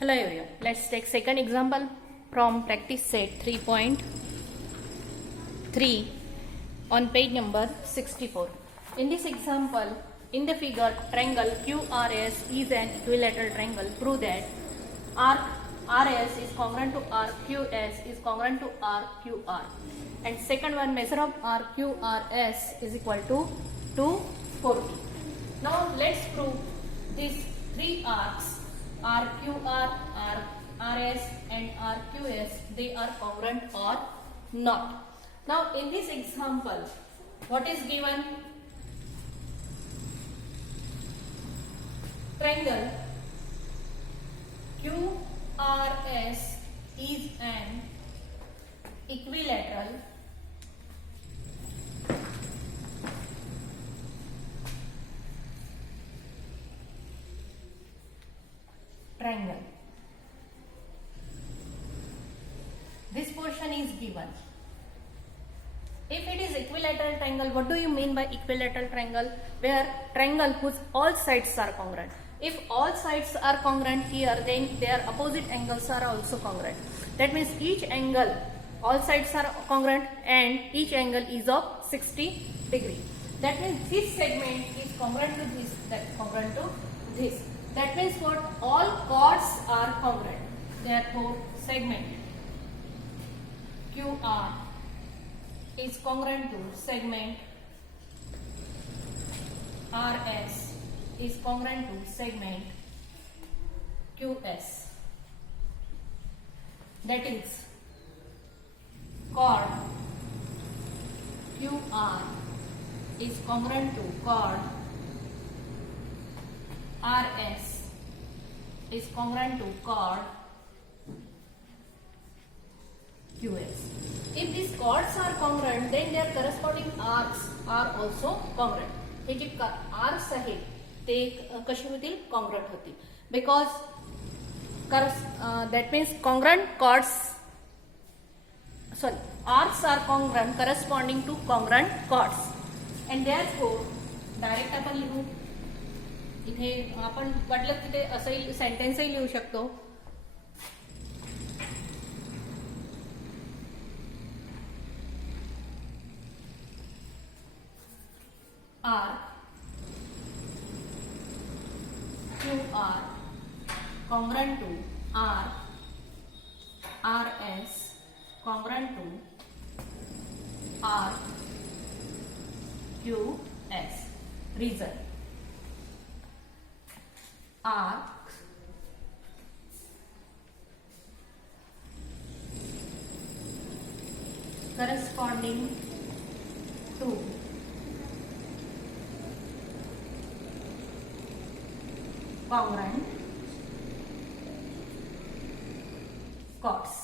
Hello everyone. Let's take second example from practice set 3.3 on page number 64. In this example, in the figure, triangle QRS is an equilateral triangle. Prove that arc RS is congruent to arc QS is congruent to arc QR. And second one, measure of arc QRS is equal to 240. Now let's prove these three arcs RQR, RS and RQS, they are congruent or not. Now in this example, what is given? Triangle QRS is an equilateral triangle. This portion is given. If it is equilateral triangle, what do you mean by equilateral triangle? Where triangle whose all sides are congruent. If all sides are congruent here, then their opposite angles are also congruent. That means each angle, all sides are congruent and each angle is of 60 degree. That means this segment is congruent to this, that congruent to this. That means what? All chords are congruent. Therefore, segment QR is congruent to segment RS is congruent to segment QS. That is, chord QR is congruent to chord RS is congruent to chord QS. If these chords are congruent, then their corresponding arcs are also congruent. हे जे arcs आहेत ते कसे होतील? Congruent होतील. Because that means congruent chords, sorry, arcs are congruent corresponding to congruent chords, and therefore direct आपण लिहू. इथे आपण वाटलं तिथे असंही सेंटेन्सही लिहू शकतो. R QR congruent to R RS congruent to R QS. Reason: arc corresponding to congruent chords.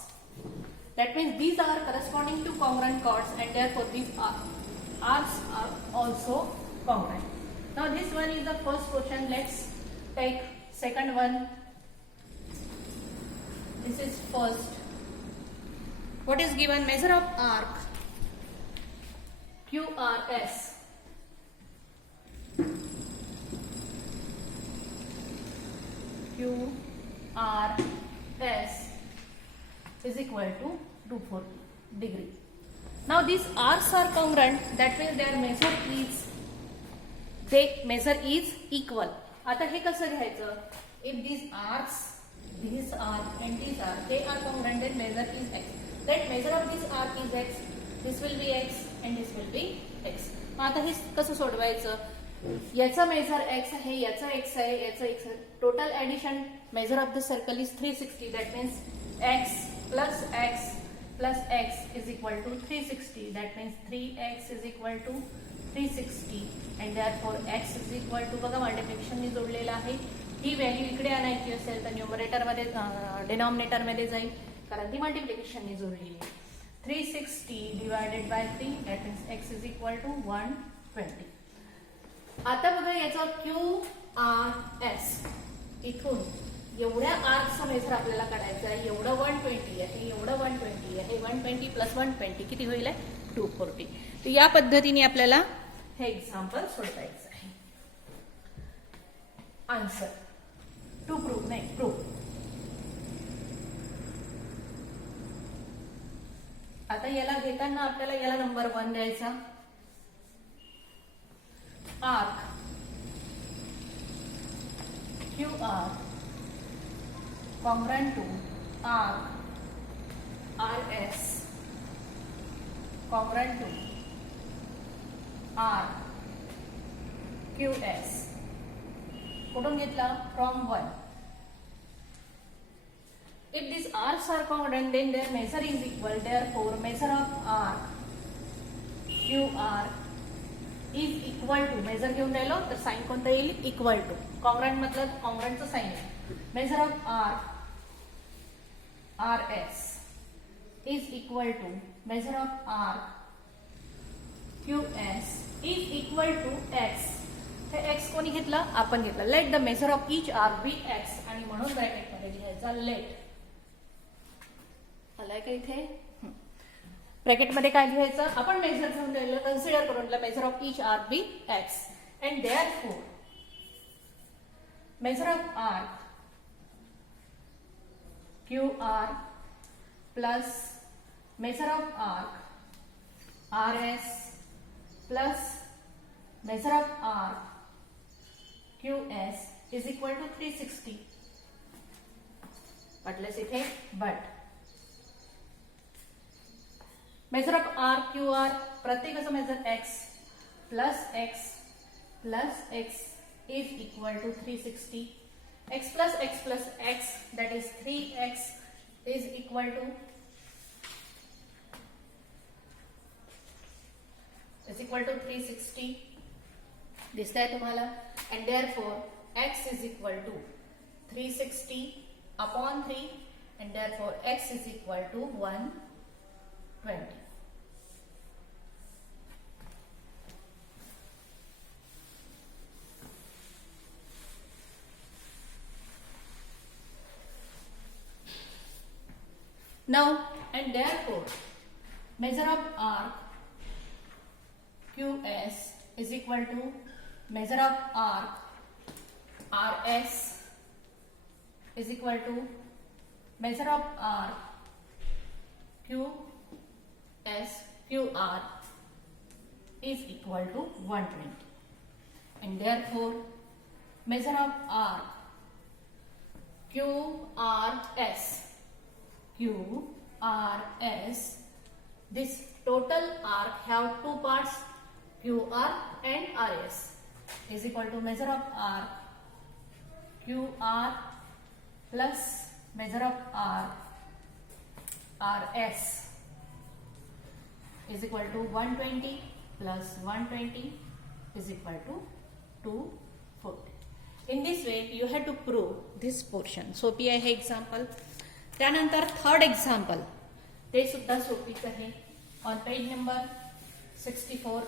That means these are corresponding to congruent chords and therefore these arcs are also congruent. Now this one is the first question. Let's take second one. This is first. What is given? Measure of arc QRS QRS is equal to 240 degree. Now these arcs are congruent. That means their measure is equal. आता हे कसं घ्यायचं? If these arcs, these arc and these arc, they are congruent, then measure is x. That measure of this arc is x. This will be x and this will be x. आता हे कसं सोडवायचं? याचा major x आहे, याचा x आहे, याचा x आहे. Total addition measure of the circle is 360. That means x plus x plus x is equal to 360. That means 3x is equal to 360 and therefore x is equal to, बघा multiplication मी जोडलेला आहे. ही value इकडे आणायची असेल तर numerator मध्ये denominator मध्ये जाईल कारण ती मल्टिप्लिकेशन मी जोडलेली आहे. 360 divided by 3 that means x is equal to 120. आता बघा याचा QRS इथून एवढ्या आर्कचा मेजर आपल्याला काढायचा आहे. एवढं 120 आहे, एवढं 120 आहे. 120 प्लस 120 किती होईल? 240. तर या पद्धतीने आपल्याला हे एक्झाम्पल सोडवायचं आहे. आन्सर टू प्रूव्ह नाही प्रूव्ह आता याला घेताना आपल्याला याला नंबर 1 द्यायचा. Arc QR congruent to arc RS congruent to arc QS. कुठून घेतला? From 1. If these arcs are congruent, then their measure is equal. Therefore, measure of arc QR is equal to. measure घेऊन राहिलो तर sign कोणतं येईल? Equal to. Congruent मतलब कॉन्ग्रंटचं sign आहे. Measure of arc RS is equal to measure of arc QS is equal to x. हे x कोणी घेतला? आपण घेतला. Let the measure of each arc be x आणि म्हणून ब्रॅकेट मध्ये लिहायचा लेट. आलाय का इथे? ब्रॅकेट मध्ये काय लिहायचं? आपण मेजर घेऊन राहिलो, कन्सिडर करून measure of each arc be x and therefore measure of arc QR plus measure of arc RS plus measure of arc QS is equal to 360. म्हटलंच इथे but measure of arc QR प्रत्येकाचं measure x plus x is equal to 360. x plus x that is 3x is equal to 360. दिसतंय तुम्हाला? and therefore x is equal to 360 upon 3 and therefore x is equal to 120. Now and therefore measure of arc QS is equal to measure of arc RS is equal to measure of arc QR is equal to 120 and therefore measure of arc QRS this total arc have two parts QR and RS is equal to measure of arc QR plus measure of arc RS is equal to 120 plus 120 is equal to 240. In this way you have to prove this portion. सोपी आहे example. त्यानंतर third example ते सुद्धा सोपीच आहे. On page number 64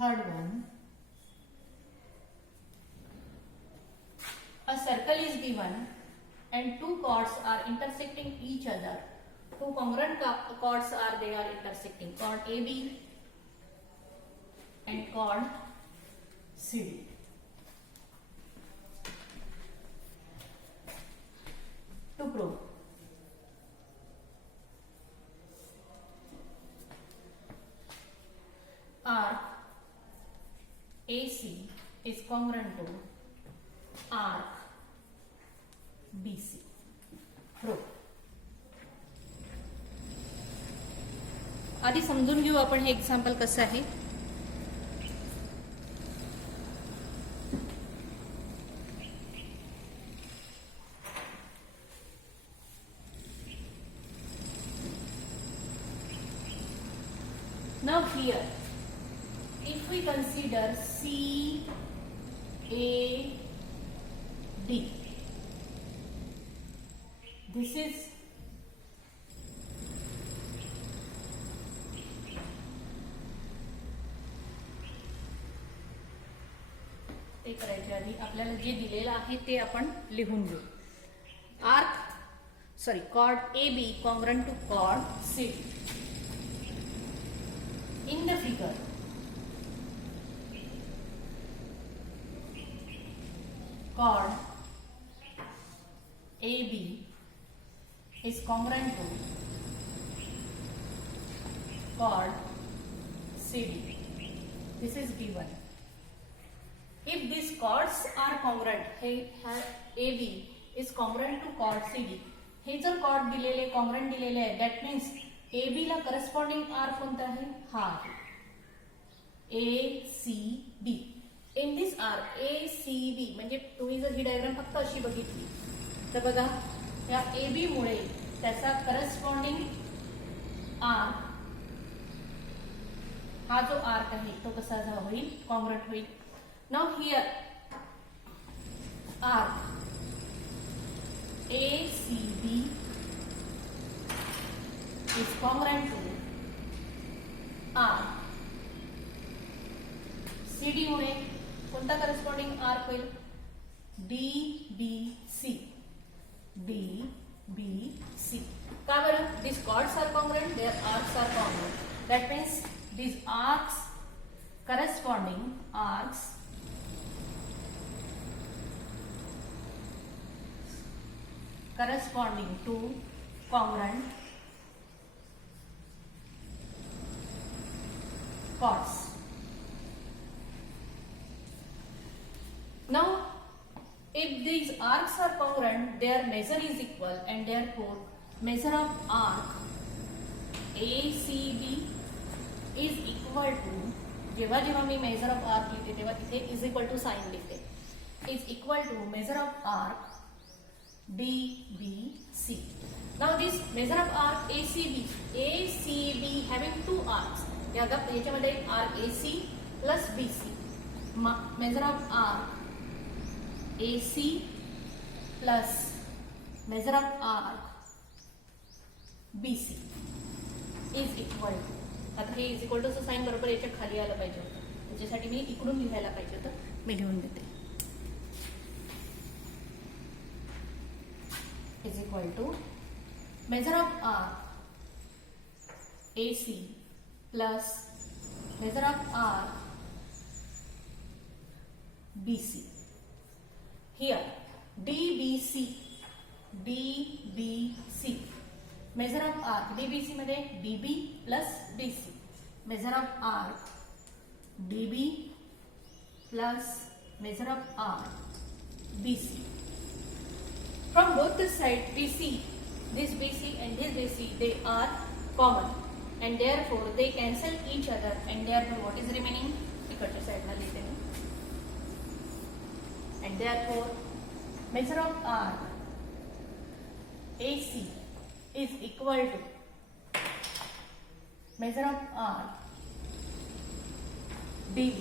third one. A circle is given and two chords are intersecting each other. Two congruent chords are intersecting. Chord AB and chord CD. To prove arc AC is congruent to arc BC. Prove. आधी समजून घेऊ आपण हे example कसं आहे. Now here, if we consider CAD, this is ते करायच्या आधी आपल्याला जे दिलेलं आहे ते आपण लिहून घेऊ. chord AB congruent to chord CD. In the figure, chord AB is congruent to chord CD. This is given. If these chords are congruent, AB is congruent to chord CD. हे जर chord दिलेले congruent दिलेले आहे, that means AB La corresponding R कोणता आहे? हा ACB. In this R ACB म्हणजे तुम्ही जर ही डायग्राम फक्त अशी बघितली तर बघा या AB मुळे त्याचा करस्पॉन्डिंग R हा जो आर्क आहे तो कसा होईल? कॉन्ग्रुएंट होईल. Now here arc ACB is congruent to R. CD मुळे कोणता करस्पॉन्डिंग आर्क होईल? DBC. DBC. का बरं? These chords are congruent, their arcs are congruent. That means these arcs corresponding to congruent chords. Now if these arcs are congruent, their measure is equal and therefore measure of arc ACB is equal to, जेव्हा जेव्हा मी measure of arc लिहिते तेव्हा इथे is equal to sign लिहिते, is equal to measure of arc DBC. Now this measure of arc ACB having two arcs. याच्यामध्ये arc AC plus BC. Measure of arc AC plus measure of arc BC is equal to, आता हे is equal to sign बरोबर याच्या खाली आलं पाहिजे होतं, त्याच्यासाठी मी इकडून लिहायला पाहिजे होतं, मी लिहून देते. Is equal to measure of arc AC plus measure of arc BC. Here DBC measure of arc DBC मध्ये DB plus DC. Measure of arc DB plus measure of arc BC. From both the sides we see this BC and this BC, they are common and therefore they cancel each other and therefore what is remaining? इकडच्या साइडला लिहिते मी. And therefore measure of arc AC is equal to measure of arc DB.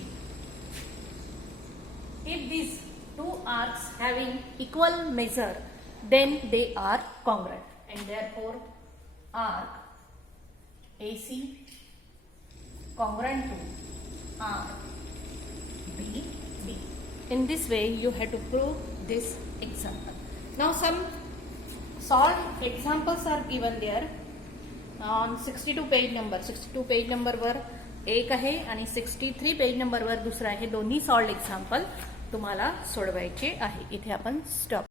If these two arcs having equal measure, then they are congruent and therefore arc AC congruent to arc BB. In this way you have to prove this example. Now some solved examples are given there on 62 page number. 62 page number वर एक आहे आणि 63 page number वर दुसरा आहे. दोन्ही solved example तुम्हाला सोडवायचे आहे. इथे आपण स्टॉप.